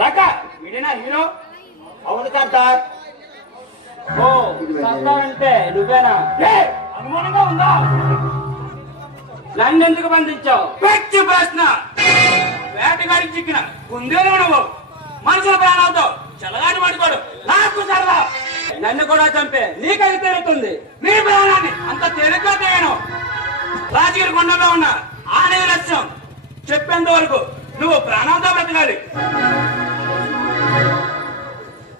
రాక వీడేనా హీరో? అవును సర్దార్. ఓ సర్దార్ అంటే నువ్వేనా? అనుమానంగా ఉందా? నన్ను ఎందుకు బంధించావు? పెట్టి ప్రశ్న. వేటగాడికి చిక్కిన కుందేలు నువ్వు. మనుషుల ప్రాణాలతో చెలగాటి పడుకోడు నాకు సరదా. నన్ను కూడా చంపే నీకది తెలుస్తుంది నీ ప్రాణాన్ని అంత తేలిగ్గా తేయను. రాజగిరి కొండలో ఉన్న ఆనే లక్ష్యం చెప్పేంత వరకు నువ్వు ప్రాణాలతో బ్రతకాలి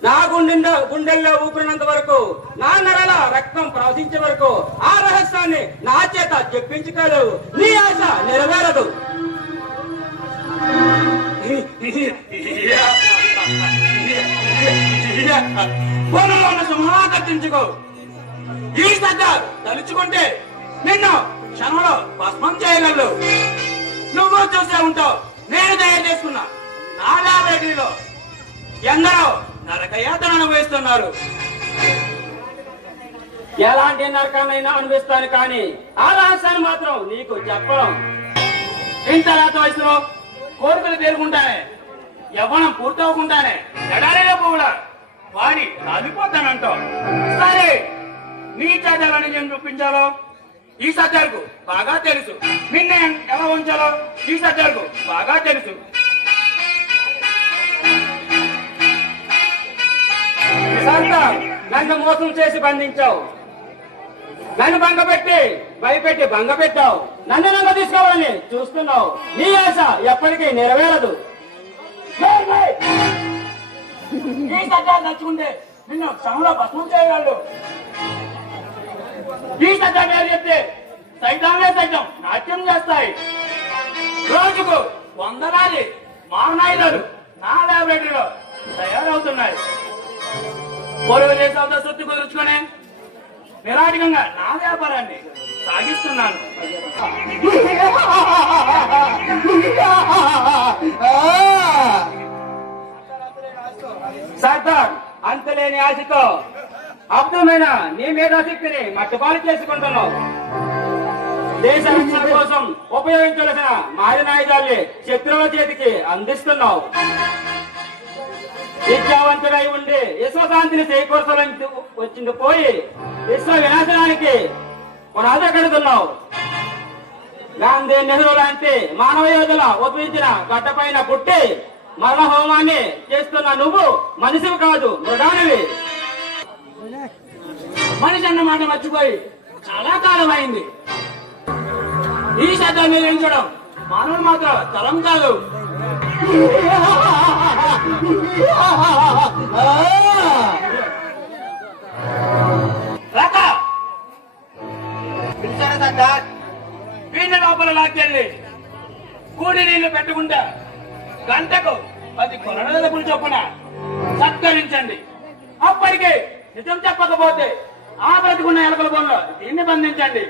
నా గుండె గుండెల్లో ఊపిరినంత వరకు నా నరల రక్తం ప్రవహించే వరకు ఆ రహస్యాన్ని నా చేత చెప్పించుకోలేవు నీ ఆశ నెరవేరదు. పొలంలో ఉన్న ఈ సగ్గ తలుచుకుంటే నిన్ను క్షణంలో భస్మం చేయగలరు నువ్వు చూసే ఉంటావు. నేను తయారు చేసుకున్నా నా ఎందరో నరకయాతన అనుభవిస్తున్నారు ఎలాంటి నరకాన్నైనా అనుభవిస్తాను కానీ ఆ రహస్యాన్ని మాత్రం నీకు చెప్పడం ఇంత రాత వయసులో కోరికలు పేరుకుంటానే యవ్వనం పూర్తవకుండానే ఎడారిలో కూడా వాడి రాలిపోతానంటావు. సరే నీ చదవని నేను చూపించాలో ఈ సత్యాలకు బాగా తెలుసు. నిన్నే ఎలా ఉంచాలో ఈ సత్యాలకు బాగా తెలుసు. నన్ను మోసం చేసి బంధించావు. నన్ను భంగపెట్టి భయపెట్టి భంగపెట్టావు. నన్ను నమ్మ తీసుకోవాలని చూస్తున్నావు. నీ ఆశ ఎప్పటికీ నెరవేరదు. ఈ సత్యాన్ని నచ్చుకుంటే నిన్ను క్షణంలో భస్మం చేయగలడు. ఈ సత్యం పేరు చెప్తే సైతాన్లే సైతం నాట్యం చేస్తాయి. రోజుకు వందలాది మారణాయుధాలు నా లాబొరేటరీలో తయారవుతున్నాయి. పొరుగు దేశాలతో సొత్తు కుదుర్చుకొని నిరాటకంగా నా వ్యాపారాన్ని సాగిస్తున్నాను. సర్దార్ అంతలేని ఆశతో అర్థమైన నీ మేధాశక్తిని మట్టుపాలు చేసుకుంటున్నావు దేశ రక్షణ కోసం ఉపయోగించవలసిన మారినాయుధాల్ని శత్రువుల చేతికి అందిస్తున్నావు. విద్యావంతుడై ఉండి విశ్వశాంతిని చేకూర్చాలని వచ్చింది పోయి విశ్వ వినాశనానికి పునాద కడుతున్నావు. గాంధీ నెహ్రూ లాంటి మానవ యోధుల ఉపయోగించిన గడ్డపైన పుట్టి మరణ హోమాన్ని చేస్తున్న నువ్వు మనిషివి కాదు మృగానివి. మనిషి అన్న మాట మర్చిపోయి చాలా కాలం అయింది ఈ శబ్దం నిర్మించడం మానవుడు మాత్రం తరం కాదు. రాక! సర్దార్ వీణ లోపల లాక్కెళ్ళి కూడి నీళ్ళు పెట్టకుండా గంటకు పది గురి చొప్పున సత్కరించండి. అప్పటికే నిజం చెప్పకపోతే ఆ బ్రతికున్న ఎలకల బొమ్మలో దీన్ని బంధించండి.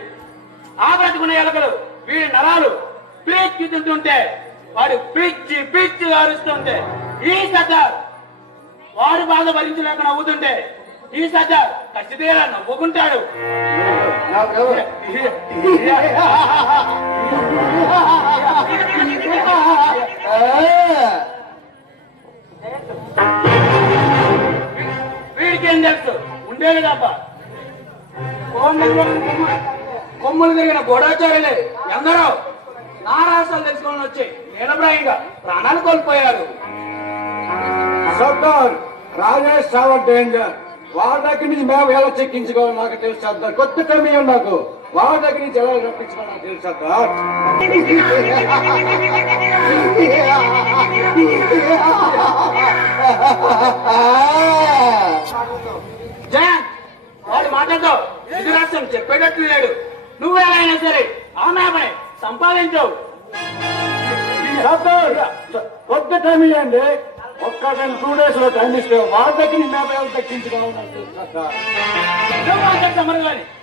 ఆ బ్రతికున్న ఎలకలు వీడి నరాలు పీక్కి తింటుంటే వాడు పిచ్చి పిచ్చి అరుస్తుంటే ఈ సర్దార్ వాడు బాధ భరించలేక నవ్వుతుంటే ఈ సర్దార్ కచ్చితీరా నవ్వుకుంటాడు. వీడికి ఏం తెలుసు? ఉండేది తప్ప కొమ్ములు తిరిగిన గోడాచారులే ఎందరో? నా రాష్ట్రాలు తెలుసుకొని వచ్చి నిరభ్రాయంగా ప్రాణాలు కోల్పోయారు. సర్దార్ రాజేష్ చాలా డేంజర్ వాళ్ళ దగ్గర నుంచి మేము ఎలా చెక్కించుకోవాలో నాకు తెలుసు సర్దార్. కొత్త కమియం నాకు? వాళ్ళ దగ్గర నుంచి ఎలా రప్పించుకోవాలో నాకు తెలుసు సర్దార్. రాష్ట్రం చెప్పేటట్లు లేడు నువ్వు ఎలా అయినా సరే ఆమె సంపాదించవు. కొత్త కమియం ఒక్క టూ డేస్లో టైం ఇస్తే వాళ్ళ దగ్గర నుంచి మేము ఎలా చెక్కించుకోవాలో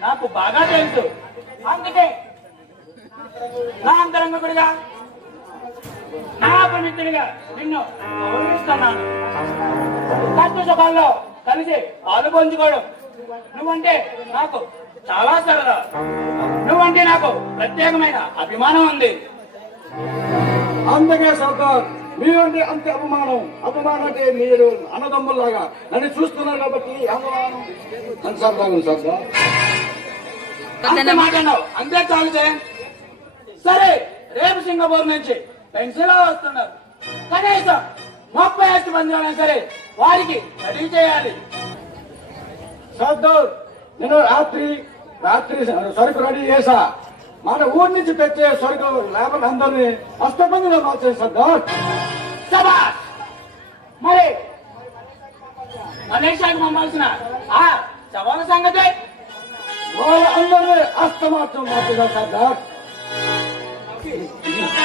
నాకు బాగా తెలుసు. అందుకే నా అంతరంగకుడిగా నా ప్రమితుడిగా నిన్ను గౌరవిస్తున్నాను. సుఖాల్లో కలిసి పాలు పంచుకోవడం నువ్వంటే నాకు చాలా సరదా. నువ్వంటే నాకు ప్రత్యేకమైన అభిమానం ఉంది. అందుకే సర్దార్ మీరంటే అంత అపమానం అపమానం అంటే మీరు అన్నదమ్ముల్లాగా నన్ను చూస్తున్నారు కాబట్టి అపమానం అని సర్దార్ అంత మాట అన్నావు. అంతే చాలు సరే రేపు సింగపూర్ నుంచి పెన్సిల్ వస్తున్నారు. కనీసం ముప్పై ఐదు మంది సరే వారికి రెడీ చేయాలి. సర్దార్ నేను రాత్రి రాత్రి సరుకు రెడీ చేసా. మన ఊరి నుంచి తెచ్చే సరుకు లేబర్ అందరినీ అష్టమందిలో మార్చేది సర్దార్ శబాష్! మరి మలేషియాకి పంపాల్సిన ఆ సవాల సంగతి? వాళ్ళ అందరినీ అస్తమాత్రం మార్చేదా సర్దార్